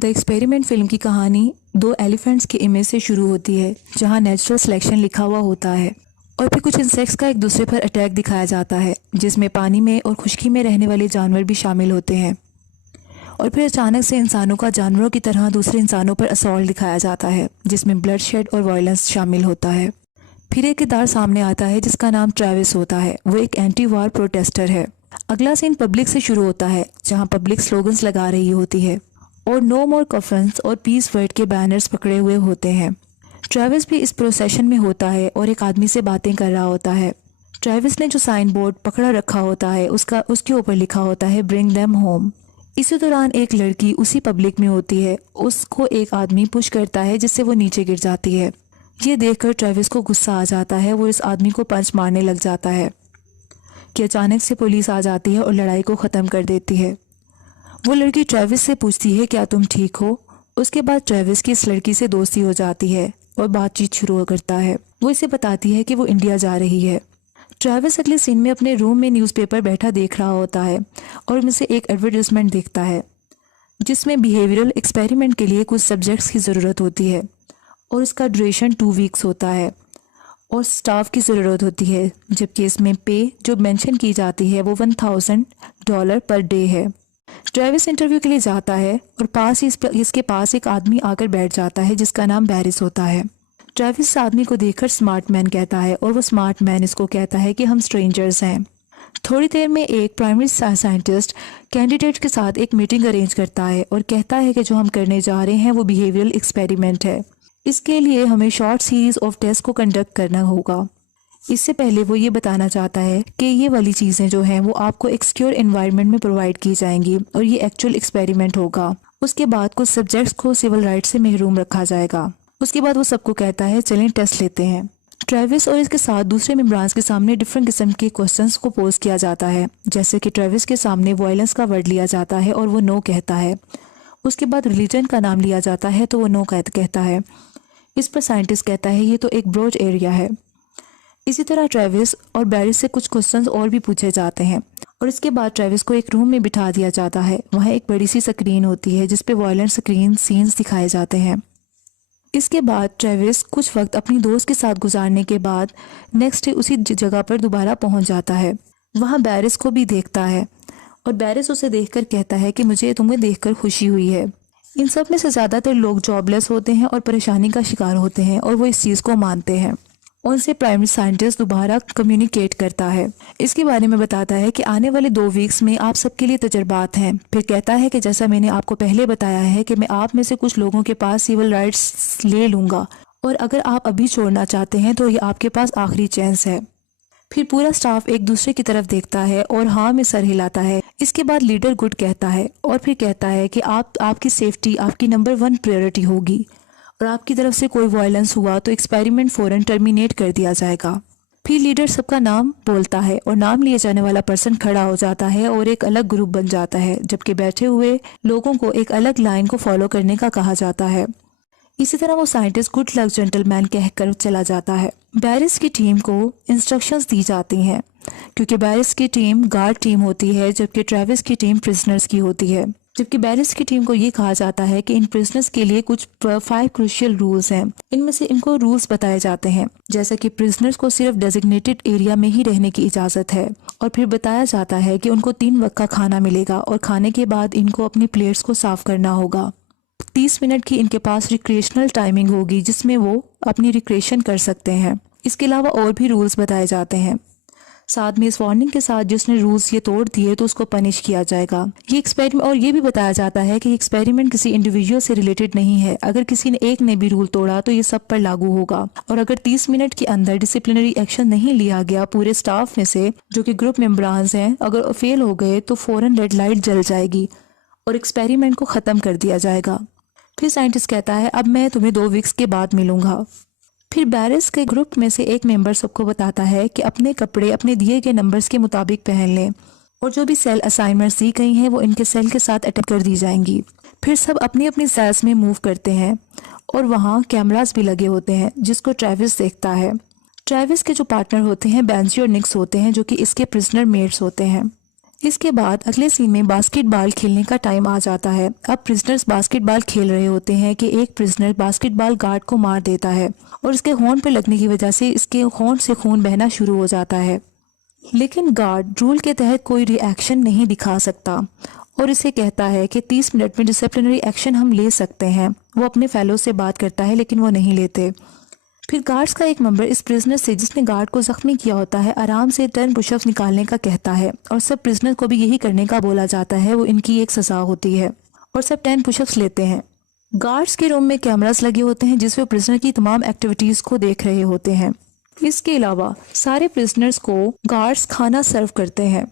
The experiment film की कहानी दो एलिफेंट्स के इमेज से शुरू होती है, जहां नेचुरल सिलेक्शन लिखा हुआ होता है और फिर कुछ इंसेक्ट्स का एक दूसरे पर अटैक दिखाया जाता है, जिसमें पानी में और खुश्की में रहने वाले जानवर भी शामिल होते हैं। और फिर अचानक से इंसानों का जानवरों की तरह दूसरे इंसानों पर असॉल्ट दिखाया जाता है, जिसमें ब्लड शेड और वायलेंस शामिल होता है। फिर एक किरदार सामने आता है जिसका नाम ट्रेविस होता है। वो एक एंटी वार प्रोटेस्टर है। अगला सीन पब्लिक से शुरू होता है, जहां पब्लिक स्लोगन्स लगा रही होती है और नो मोर कफन्स और पीस वर्ड के बैनर्स पकड़े हुए होते हैं। ट्रेविस भी इस प्रोसेशन में होता है और एक आदमी से बातें कर रहा होता है। ट्रेविस ने जो साइन बोर्ड पकड़ा रखा होता है उसके ऊपर लिखा होता है ब्रिंग देम होम। इसी दौरान एक लड़की उसी पब्लिक में होती है। उसको एक आदमी पुश करता है जिससे वो नीचे गिर जाती है। ये देखकर ट्रेविस को गुस्सा आ जाता है। वो इस आदमी को पंच मारने लग जाता है कि अचानक से पुलिस आ जाती है और लड़ाई को ख़त्म कर देती है। वो लड़की ट्रेविस से पूछती है क्या तुम ठीक हो। उसके बाद ट्रेविस की इस लड़की से दोस्ती हो जाती है और बातचीत शुरू करता है। वो इसे बताती है कि वो इंडिया जा रही है। ट्रेविस अगले सीन में अपने रूम में न्यूज़पेपर बैठा देख रहा होता है और उनमें से एक एडवर्टाइजमेंट देखता है जिसमें बिहेवियरल एक्सपेरिमेंट के लिए कुछ सब्जेक्ट्स की ज़रूरत होती है और इसका ड्यूरेशन 2 वीक्स होता है और स्टाफ की ज़रूरत होती है, जबकि इसमें पे जो मेंशन की जाती है वो $1000 पर डे है। ट्रेविस इंटरव्यू के लिए जाता है और पास ही इसके पास एक आदमी आकर बैठ जाता है जिसका नाम बैरिस होता है। ट्रेविस इस आदमी को देखकर स्मार्ट मैन कहता है और वो स्मार्ट मैन इसको कहता है कि हम स्ट्रेंजर्स हैं। थोड़ी देर में एक प्राइमरी साइंटिस्ट कैंडिडेट के साथ एक मीटिंग अरेंज करता है और कहता है कि जो हम करने जा रहे हैं वो बिहेवियरल एक्सपेरिमेंट है। इसके लिए हमें शॉर्ट सीरीज ऑफ टेस्ट को कंडक्ट करना होगा। इससे पहले वो ये बताना चाहता है कि ये वाली चीज़ें जो हैं वो आपको एक सिक्योर एनवायरनमेंट में प्रोवाइड की जाएंगी और ये एक्चुअल एक्सपेरिमेंट होगा। उसके बाद कुछ सब्जेक्ट्स को सिविल राइट से महरूम रखा जाएगा। उसके बाद वो सबको कहता है चलें टेस्ट लेते हैं। ट्रेविस और इसके साथ दूसरे मेंबर्स के सामने डिफरेंट किस्म के क्वेश्चंस को पोज किया जाता है, जैसे कि ट्रेविस के सामने वायलेंस का वर्ड लिया जाता है और वो नो कहता है। उसके बाद रिलीजन का नाम लिया जाता है तो वो नो कहता है। इस पर साइंटिस्ट कहता है ये तो एक ब्रॉड एरिया है। इसी तरह ट्रेविस और बैरिस से कुछ क्वेश्चंस और भी पूछे जाते हैं और इसके बाद ट्रेविस को एक रूम में बिठा दिया जाता है। वहाँ एक बड़ी सी स्क्रीन होती है जिस पे वायलेंट स्क्रीन सीन्स दिखाए जाते हैं। इसके बाद ट्रेविस कुछ वक्त अपनी दोस्त के साथ गुजारने के बाद नेक्स्ट डे उसी जगह पर दोबारा पहुंच जाता है। वहाँ बैरिस को भी देखता है और बैरिस उसे देखकर कहता है कि मुझे तुम्हें देखकर खुशी हुई है। इन सब में से ज़्यादातर लोग जॉबलेस होते हैं और परेशानी का शिकार होते हैं और वो इस चीज़ को मानते हैं। उनसे प्राइमरी साइंटिस्ट दोबारा कम्युनिकेट करता है। इसके बारे में बताता है कि आने वाले 2 वीक्स में आप सबके लिए तजर्बात हैं। फिर कहता है कि जैसा मैंने आपको पहले बताया है कि मैं आप में से कुछ लोगों के पास सिविल राइट्स ले लूँगा और अगर आप अभी छोड़ना चाहते हैं तो ये आपके पास आखिरी चांस है। फिर पूरा स्टाफ एक दूसरे की तरफ देखता है और हाँ में सर हिलाता है। इसके बाद लीडर गुड कहता है और फिर कहता है कि आपकी सेफ्टी आपकी नंबर 1 प्रायोरिटी होगी और आपकी तरफ से कोई वायलेंस हुआ तो एक्सपेरिमेंट फौरन टर्मिनेट कर दिया जाएगा। फिर लीडर सबका नाम बोलता है और नाम लिए जाने वाला पर्सन खड़ा हो जाता है और एक अलग ग्रुप बन जाता है, जबकि बैठे हुए लोगों को एक अलग लाइन को फॉलो करने का कहा जाता है। इसी तरह वो साइंटिस्ट गुड लक जेंटलमैन कहकर चला जाता है। बैरिस की टीम को इंस्ट्रक्शंस दी जाती हैं क्योंकि बैरिस की टीम गार्ड टीम होती है जबकि ट्रेविस की टीम प्रिजनर्स की होती है। जबकि बैरिस की टीम को ये कहा जाता है कि इन प्रिजनर्स के लिए कुछ 5 क्रूशियल रूल्स हैं। इनमें से इनको रूल्स बताए जाते हैं जैसे कि प्रिजनर्स को सिर्फ डेजिग्नेटेड एरिया में ही रहने की इजाज़त है और फिर बताया जाता है कि उनको 3 वक्त का खाना मिलेगा और खाने के बाद इनको अपनी प्लेट्स को साफ करना होगा। 30 मिनट की इनके पास रिक्रिएशनल टाइमिंग होगी जिसमें वो अपनी रिक्रिएशन कर सकते हैं। इसके अलावा और भी रूल्स बताए जाते हैं। साथ में इस वार्निंग के साथ जिसने रूल्स ये तोड़ दिए तो उसको पनिश किया जाएगा। ये एक्सपेरिमेंट और ये भी बताया जाता है कि एक्सपेरिमेंट किसी इंडिविजुअल से रिलेटेड नहीं है। अगर किसी ने एक ने भी रूल तोड़ा तो ये सब पर लागू होगा और अगर 30 मिनट के अंदर डिसिप्लिनरी एक्शन नहीं लिया गया पूरे स्टाफ में से जो कि ग्रुप मेंबर्स हैं, अगर फेल हो गए तो फौरन रेड लाइट जल जाएगी और एक्सपेरिमेंट को ख़त्म कर दिया जाएगा। फिर साइंटिस्ट कहता है अब मैं तुम्हें 2 वीक्स के बाद मिलूंगा। फिर बैरिस के ग्रुप में से एक मेंबर सबको बताता है कि अपने कपड़े अपने दिए गए नंबर्स के मुताबिक पहन लें और जो भी सेल असाइनमेंट्स दी गई हैं वो इनके सेल के साथ अटैच कर दी जाएंगी। फिर सब अपनी अपनी सेल्स में मूव करते हैं और वहाँ कैमरास भी लगे होते हैं जिसको ट्रेविस देखता है। ट्रेविस के जो पार्टनर होते हैं बेंजी और निक्स होते हैं जो कि इसके प्रिजनर मेट्स होते हैं। इसके बाद अगले सीन में बास्केटबॉल खेलने का टाइम आ जाता है। अब प्रिजनर्स बास्केटबॉल खेल रहे होते हैं कि एक प्रिजनर बास्केटबॉल गार्ड को मार देता है और इसके होंठ पर लगने की वजह से इसके होंठ से खून बहना शुरू हो जाता है। लेकिन गार्ड रूल के तहत कोई रिएक्शन नहीं दिखा सकता और इसे कहता है कि 30 मिनट में डिसिप्लिनरी एक्शन हम ले सकते हैं। वो अपने फेलो से बात करता है लेकिन वो नहीं लेते। फिर गार्ड्स का एक मेंबर इस प्रिजनर से जिसने गार्ड को जख्मी किया होता है आराम से 10 पुशअप्स निकालने का कहता है और सब प्रिजनर को भी यही करने का बोला जाता है। वो इनकी एक सजा होती है और सब 10 पुशअप्स लेते हैं। गार्ड्स के रूम में कैमरास लगे होते हैं जिसमें प्रिजनर की तमाम एक्टिविटीज को देख रहे होते हैं। इसके अलावा सारे प्रिजनर्स को गार्ड्स खाना सर्व करते हैं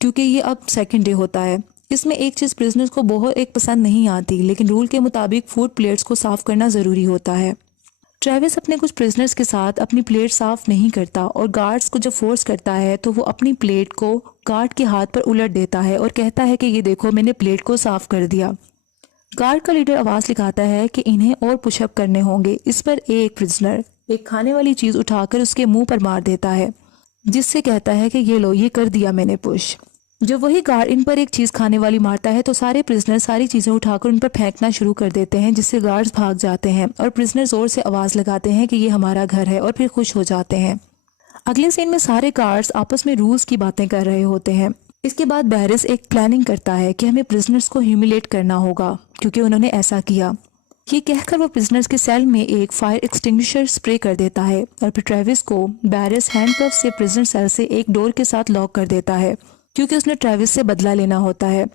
क्योंकि ये अब सेकंड डे होता है। इसमें एक चीज़ प्रिजनर्स को बहुत एक पसंद नहीं आती, लेकिन रूल के मुताबिक फूड प्लेट्स को साफ करना ज़रूरी होता है। ट्रेविस अपने कुछ प्रिजनर्स के साथ अपनी प्लेट साफ नहीं करता और गार्ड्स को जब फोर्स करता है तो वो अपनी प्लेट को गार्ड के हाथ पर उलट देता है और कहता है कि ये देखो मैंने प्लेट को साफ कर दिया। गार्ड का लीडर आवाज़ लगाता है कि इन्हें और पुशअप करने होंगे। इस पर एक प्रिजनर एक खाने वाली चीज़ उठाकर उसके मुंह पर मार देता है जिससे कहता है कि ये लो, ये कर दिया मैंने पुश। जब वही गार्ड इन पर एक चीज़ खाने वाली मारता है तो सारे प्रिजनर सारी चीज़ें उठाकर उन पर फेंकना शुरू कर देते हैं जिससे गार्ड्स भाग जाते हैं और प्रिजनर जोर से आवाज़ लगाते हैं कि ये हमारा घर है और फिर खुश हो जाते हैं। अगले सीन में सारे गार्ड्स आपस में रूल्स की बातें कर रहे होते हैं। इसके बाद बैरिस एक प्लानिंग करता है कि हमें प्रिजनर्स को ह्यूमिलेट करना होगा क्योंकि उन्होंने ऐसा किया। ये कहकर वो प्रिजनर्स के सेल में एक फायर एक्सटिंग्विशर स्प्रे कर देता है और फिर ट्रेविस को बैरिस हैंडकफ से प्रिजनर सेल से एक डोर के साथ लॉक कर देता है क्योंकि उसने ट्रेविस से बदला लेना होता है।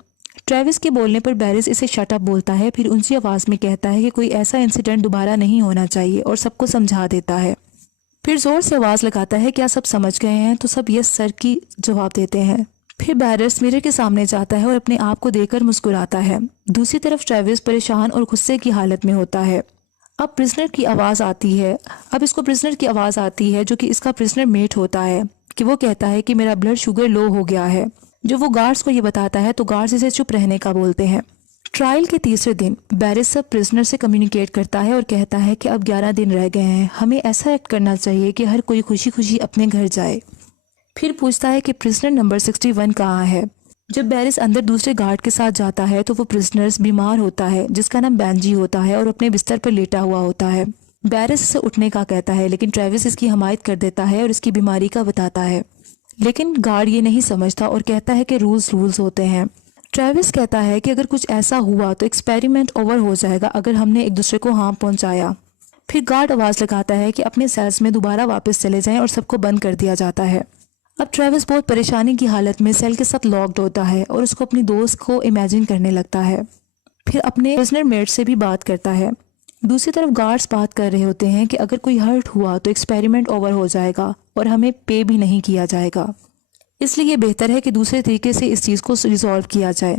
ट्रेविस के बोलने पर बैरिस इसे शट अप बोलता है, फिर ऊंची आवाज़ में कहता है कि कोई ऐसा इंसिडेंट दोबारा नहीं होना चाहिए और सबको समझा देता है। फिर जोर से आवाज़ लगाता है क्या सब समझ गए हैं, तो सब यस सर की जवाब देते हैं। फिर बैरिस मिरर के सामने जाता है और अपने आप को देखकर मुस्कुराता है। दूसरी तरफ ट्रेविस परेशान और गुस्से की हालत में होता है। अब प्रिजनर की आवाज़ आती है अब इसको प्रिजनर की आवाज़ आती है जो कि इसका प्रिजनर मेट होता है कि वो कहता है कि मेरा ब्लड शुगर लो हो गया है। जब वो गार्ड्स को ये बताता है तो गार्ड्स इसे चुप रहने का बोलते हैं। ट्रायल के तीसरे दिन बैरिस सब प्रिजनर से कम्युनिकेट करता है और कहता है कि अब 11 दिन रह गए हैं, हमें ऐसा एक्ट करना चाहिए कि हर कोई खुशी खुशी अपने घर जाए। फिर पूछता है कि प्रिजनर नंबर 61 कहाँ है। जब बैरिस अंदर दूसरे गार्ड के साथ जाता है तो वो प्रिजनर्स बीमार होता है जिसका नाम बैंजी होता है और अपने बिस्तर पर लेटा हुआ होता है। बैरिस इसे उठने का कहता है लेकिन ट्रेविस इसकी हमायत कर देता है और इसकी बीमारी का बताता है, लेकिन गार्ड ये नहीं समझता और कहता है कि रूल्स होते हैं। ट्रेविस कहता है कि अगर कुछ ऐसा हुआ तो एक्सपेरिमेंट ओवर हो जाएगा अगर हमने एक दूसरे को हार्म पहुंचाया। फिर गार्ड आवाज़ लगाता है कि अपने सेल्स में दोबारा वापस चले जाएं और सबको बंद कर दिया जाता है। अब ट्रेविस बहुत परेशानी की हालत में सेल के साथ लॉक्ड होता है और उसको अपनी दोस्त को इमेजिन करने लगता है। फिर अपने प्रिजनर मेट से भी बात करता है। दूसरी तरफ गार्ड्स बात कर रहे होते हैं कि अगर कोई हर्ट हुआ तो एक्सपेरिमेंट ओवर हो जाएगा और हमें पे भी नहीं किया जाएगा, इसलिए ये बेहतर है कि दूसरे तरीके से इस चीज़ को रिजॉल्व किया जाए।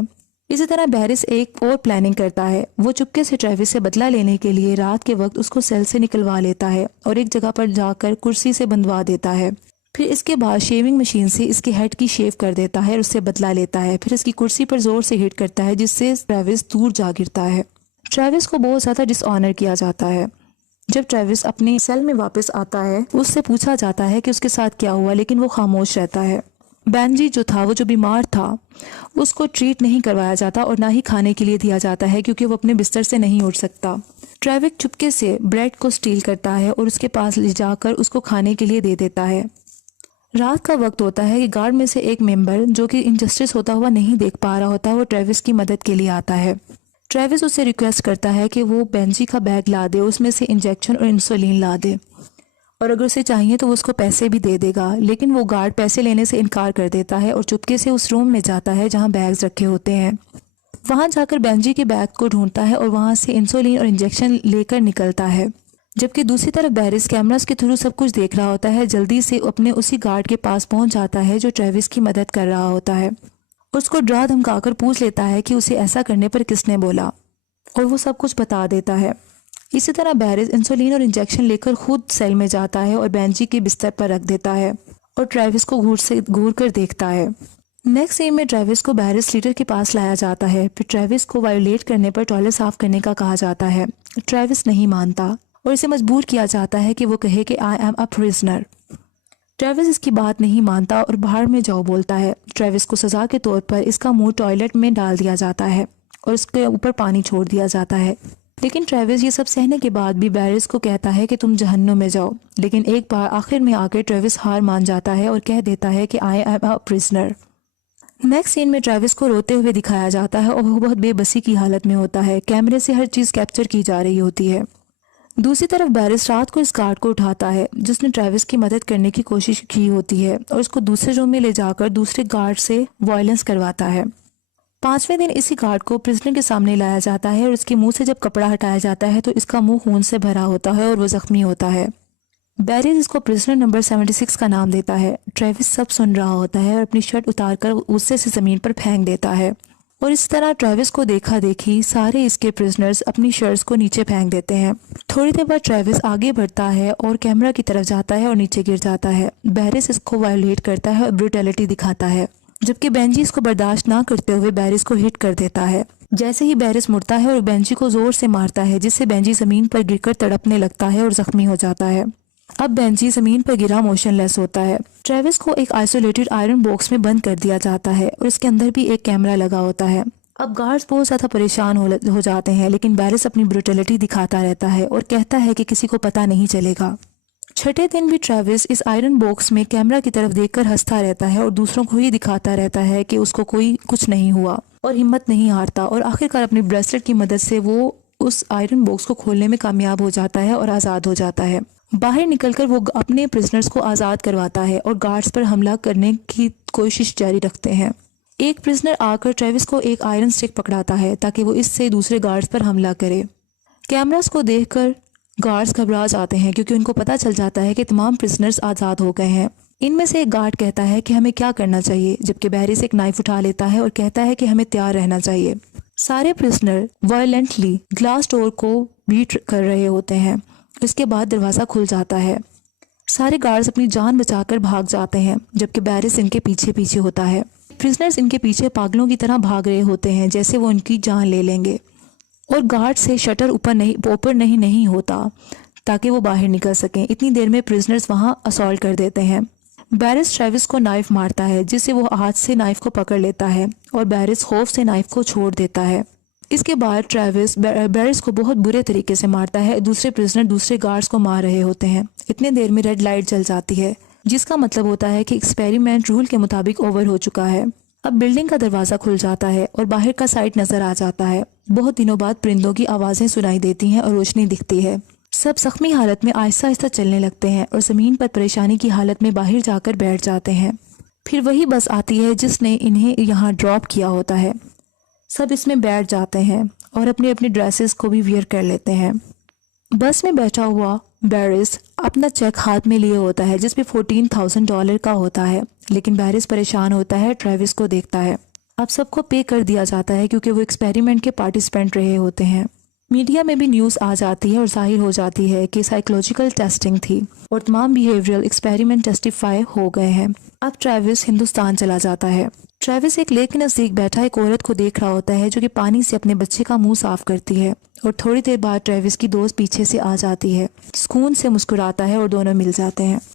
इसी तरह बैरिस एक और प्लानिंग करता है। वो चुपके से ट्रेविस से बदला लेने के लिए रात के वक्त उसको सेल से निकलवा लेता है और एक जगह पर जाकर कुर्सी से बंधवा देता है। फिर इसके बाद शेविंग मशीन से इसके हेड की शेव कर देता है और उससे बदला लेता है। फिर इसकी कुर्सी पर जोर से हिट करता है जिससे ट्रेविस दूर जा गिरता है। ट्रेविस को बहुत ज़्यादा डिसऑनर किया जाता है। जब ट्रेविस अपने सेल में वापस आता है उससे पूछा जाता है कि उसके साथ क्या हुआ, लेकिन वो खामोश रहता है। बैंजी जो था, वो जो बीमार था, उसको ट्रीट नहीं करवाया जाता और ना ही खाने के लिए दिया जाता है क्योंकि वो अपने बिस्तर से नहीं उठ सकता। ट्रेविस चुपके से ब्रेड को स्टील करता है और उसके पास ले जाकर उसको खाने के लिए दे देता है। रात का वक्त होता है कि गार्ड में से एक मेंबर जो कि इनजस्टिस होता हुआ नहीं देख पा रहा होता, वो ट्रेविस की मदद के लिए आता है। ट्रेविस उससे रिक्वेस्ट करता है कि वो बेंजी का बैग ला दे, उसमें से इंजेक्शन और इंसुलिन ला दे और अगर उसे चाहिए तो वो उसको पैसे भी दे देगा। लेकिन वो गार्ड पैसे लेने से इनकार कर देता है और चुपके से उस रूम में जाता है जहाँ बैग्स रखे होते हैं। वहाँ जाकर बेंजी के बैग को ढूंढता है और वहाँ से इंसुलिन और इंजेक्शन लेकर निकलता है। जबकि दूसरी तरफ बैरिस कैमरास के थ्रू सब कुछ देख रहा होता है। जल्दी से अपने उसी गार्ड के पास पहुंच जाता है जो ट्रेविस की मदद कर रहा होता है। उसको डरा धमकाकर पूछ लेता है कि उसे ऐसा करने पर किसने बोला और वो सब कुछ बता देता है। इसी तरह बैरिस इंसुलिन और इंजेक्शन लेकर खुद सेल में जाता है और बेंजी के बिस्तर पर रख देता है और ट्रेविस को घूर कर देखता है। नेक्स्ट सीन में ट्रेविस को बैरिस लीडर के पास लाया जाता है। फिर ट्रेविस को वायोलेट करने पर टॉयलेट साफ करने का कहा जाता है। ट्रेविस नहीं मानता और इसे मजबूर किया जाता है कि वो कहे कि I am a prisoner. Travis इसकी बात नहीं मानता और बाहर में जाओ बोलता है। ट्रेविस को सजा के तौर पर इसका मुंह टॉयलेट में डाल दिया जाता है और उसके ऊपर पानी छोड़ दिया जाता है। लेकिन ट्रेविस ये सब सहने के बाद भी बैरिस को कहता है कि तुम जहन्नुम में जाओ। लेकिन एक बार आखिर में आकर ट्रेविस हार मान जाता है और कह देता है कि I am a prisoner. Next scene में ट्रेविस को रोते हुए दिखाया जाता है और वो बहुत बेबसी की हालत में होता है। कैमरे से हर चीज़ कैप्चर की जा रही होती है। दूसरी तरफ बैरिस रात को इस गार्ड को उठाता है जिसने ट्रेविस की मदद करने की कोशिश की होती है और उसको दूसरे रूम में ले जाकर दूसरे गार्ड से वायलेंस करवाता है। 5वें दिन इसी गार्ड को प्रिजनर के सामने लाया जाता है और उसके मुंह से जब कपड़ा हटाया जाता है तो इसका मुंह खून से भरा होता है और वो जख्मी होता है। बैरिस इसको प्रिजनर नंबर 76 का नाम देता है। ट्रेविस सब सुन रहा होता है और अपनी शर्ट उतारकर गुस्से से जमीन पर फेंक देता है और इस तरह ट्रेविस को देखा देखी सारे इसके प्रिजनर्स अपनी शर्ट्स को नीचे फेंक देते हैं। थोड़ी देर बाद ट्रेविस आगे बढ़ता है और कैमरा की तरफ जाता है और नीचे गिर जाता है। बैरिस इसको वायोलेट करता है और ब्रूटैलिटी दिखाता है, जबकि बेंजी इसको बर्दाश्त ना करते हुए बैरिस को हिट कर देता है। जैसे ही बैरिस मुड़ता है और बेंजी को जोर से मारता है जिससे बेंजी जमीन पर गिरकर तड़पने लगता है और जख्मी हो जाता है। अब बेंजी जमीन पर गिरा मोशनलेस होता है। ट्रेविस को एक आइसोलेटेड आयरन बॉक्स में बंद कर दिया जाता है और इसके अंदर भी एक कैमरा लगा होता है। अब गार्ड्स बहुत ज्यादा परेशान हो जाते हैं, लेकिन बैरिस अपनी ब्रूटैलिटी दिखाता रहता है और कहता है कि किसी को पता नहीं चलेगा। छठे दिन भी ट्रेविस इस आयरन बॉक्स में कैमरा की तरफ देखकर हंसता रहता है और दूसरों को ही दिखाता रहता है कि उसको कोई कुछ नहीं हुआ और हिम्मत नहीं हारता और आखिरकार अपनी ब्रेसलेट की मदद से वो उस आयरन बॉक्स को खोलने में कामयाब हो जाता है और आज़ाद हो जाता है। बाहर निकलकर वो अपने प्रिजनर्स को आज़ाद करवाता है और गार्ड्स पर हमला करने की कोशिश जारी रखते हैं। एक प्रिजनर आकर ट्रेविस को एक आयरन स्टिक पकड़ाता है ताकि वो इससे दूसरे गार्ड्स पर हमला करे। कैमरास को देखकर गार्ड्स घबरा जाते हैं क्योंकि उनको पता चल जाता है कि तमाम प्रिजनर्स आज़ाद हो गए हैं। इनमें से एक गार्ड कहता है कि हमें क्या करना चाहिए, जबकि बैरिस एक नाइफ उठा लेता है और कहता है कि हमें तैयार रहना चाहिए। सारे प्रिजनर वायलेंटली ग्लास डोर को बीट कर रहे होते हैं। इसके बाद दरवाज़ा खुल जाता है। सारे गार्ड्स अपनी जान बचाकर भाग जाते हैं, जबकि बैरिस इनके पीछे पीछे होता है। प्रिजनर्स इनके पीछे पागलों की तरह भाग रहे होते हैं जैसे वो उनकी जान ले लेंगे और गार्ड से शटर ऊपर नहीं होता ताकि वो बाहर निकल सकें। इतनी देर में प्रिजनर्स वहां असॉल्ट कर देते हैं। बैरिस ट्रेविस को नाइफ मारता है जिससे वो हाथ से नाइफ को पकड़ लेता है और बैरिस खौफ से नाइफ को छोड़ देता है। इसके बाद ट्रेविस बैरिस को बहुत बुरे तरीके से मारता है। दूसरे प्रिजनर दूसरे गार्ड्स को मार रहे होते हैं। इतने देर में रेड लाइट जल जाती है जिसका मतलब होता है कि एक्सपेरिमेंट रूल के मुताबिक ओवर हो चुका है। अब बिल्डिंग का दरवाज़ा खुल जाता है और बाहर का साइट नजर आ जाता है। बहुत दिनों बाद परिंदों की आवाज़ें सुनाई देती हैं और रोशनी दिखती है। सब जख्मी हालत में आहिस्ता आहिस्ता चलने लगते हैं और ज़मीन पर परेशानी की हालत में बाहर जाकर बैठ जाते हैं। फिर वही बस आती है जिसने इन्हें यहाँ ड्रॉप किया होता है। सब इसमें बैठ जाते हैं और अपनी अपनी ड्रेसेस को भी वियर कर लेते हैं। बस में बैठा हुआ बैरिस अपना चेक हाथ में लिए होता है जिसमें $14,000 का होता है, लेकिन बैरिस परेशान होता है, ट्रेविस को देखता है। अब सबको पे कर दिया जाता है क्योंकि वो एक्सपेरिमेंट के पार्टिसिपेंट रहे होते हैं। मीडिया में भी न्यूज़ आ जाती है और जाहिर हो जाती है कि साइकोलॉजिकल टेस्टिंग थी और तमाम बिहेवियरल एक्सपेरिमेंट टेस्टिफाई हो गए हैं। अब ट्रेविस हिंदुस्तान चला जाता है। ट्रेविस एक लेक के नज़दीक बैठा एक औरत को देख रहा होता है जो कि पानी से अपने बच्चे का मुंह साफ करती है और थोड़ी देर बाद ट्रेविस की दोस्त पीछे से आ जाती है, सुकून से मुस्कुराता है और दोनों मिल जाते हैं।